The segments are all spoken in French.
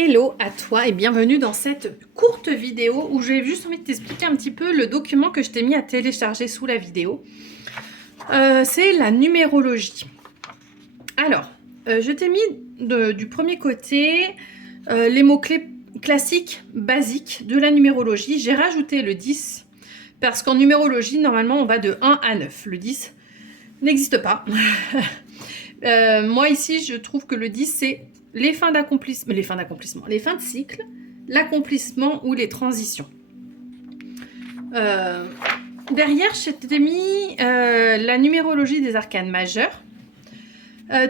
Hello à toi et bienvenue dans cette courte vidéo où j'ai juste envie de t'expliquer un petit peu le document que je t'ai mis à télécharger sous la vidéo. C'est la numérologie. Alors, je t'ai mis du premier côté les mots-clés classiques, basiques de la numérologie. J'ai rajouté le 10 parce qu'en numérologie, normalement, on va de 1 à 9. Le 10 n'existe pas. Moi, ici, je trouve que le 10, c'est les fins d'accomplissement, les fins de cycle, l'accomplissement ou les transitions. Derrière, je t'ai mis la numérologie des arcanes majeurs.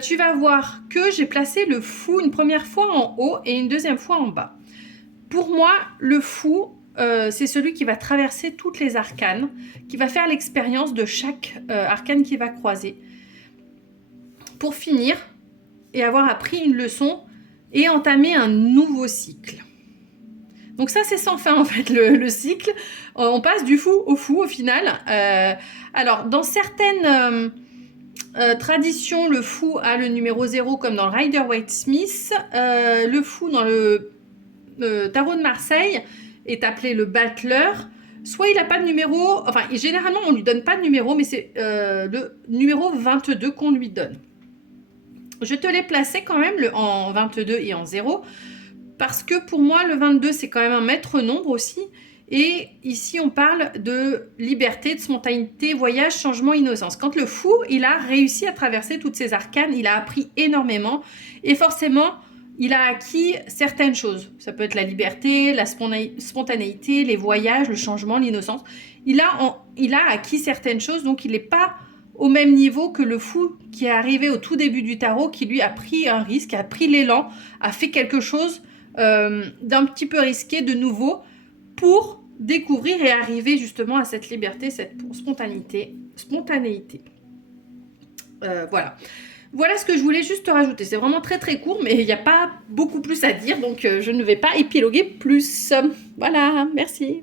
Tu vas voir que j'ai placé le fou une première fois en haut et une deuxième fois en bas. Pour moi, le fou, c'est celui qui va traverser toutes les arcanes, qui va faire l'expérience de chaque arcane qu'il va croiser. Pour finir et avoir appris une leçon et entamer un nouveau cycle. Donc ça, c'est sans fin en fait, le cycle. On passe du fou au final. Alors, dans certaines traditions, le fou a le numéro 0 comme dans le Rider-Waite-Smith. Le fou dans le tarot de Marseille est appelé le battleur. Soit il n'a pas de numéro, enfin généralement on ne lui donne pas de numéro, mais c'est le numéro 22 qu'on lui donne. Je te l'ai placé quand même en 22 et en 0 parce que pour moi, le 22, c'est quand même un maître nombre aussi. Et ici, on parle de liberté, de spontanéité, voyage, changement, innocence. Quand le fou, il a réussi à traverser toutes ces arcanes, il a appris énormément. Et forcément, il a acquis certaines choses. Ça peut être la liberté, la spontanéité, les voyages, le changement, l'innocence. Il a acquis certaines choses, donc il n'est pas au même niveau que le fou qui est arrivé au tout début du tarot, qui lui a pris un risque, a pris l'élan, a fait quelque chose d'un petit peu risqué, de nouveau, pour découvrir et arriver justement à cette liberté, cette spontanéité. Voilà. Voilà ce que je voulais juste te rajouter. C'est vraiment très très court, mais il n'y a pas beaucoup plus à dire, donc je ne vais pas épiloguer plus. Voilà, merci.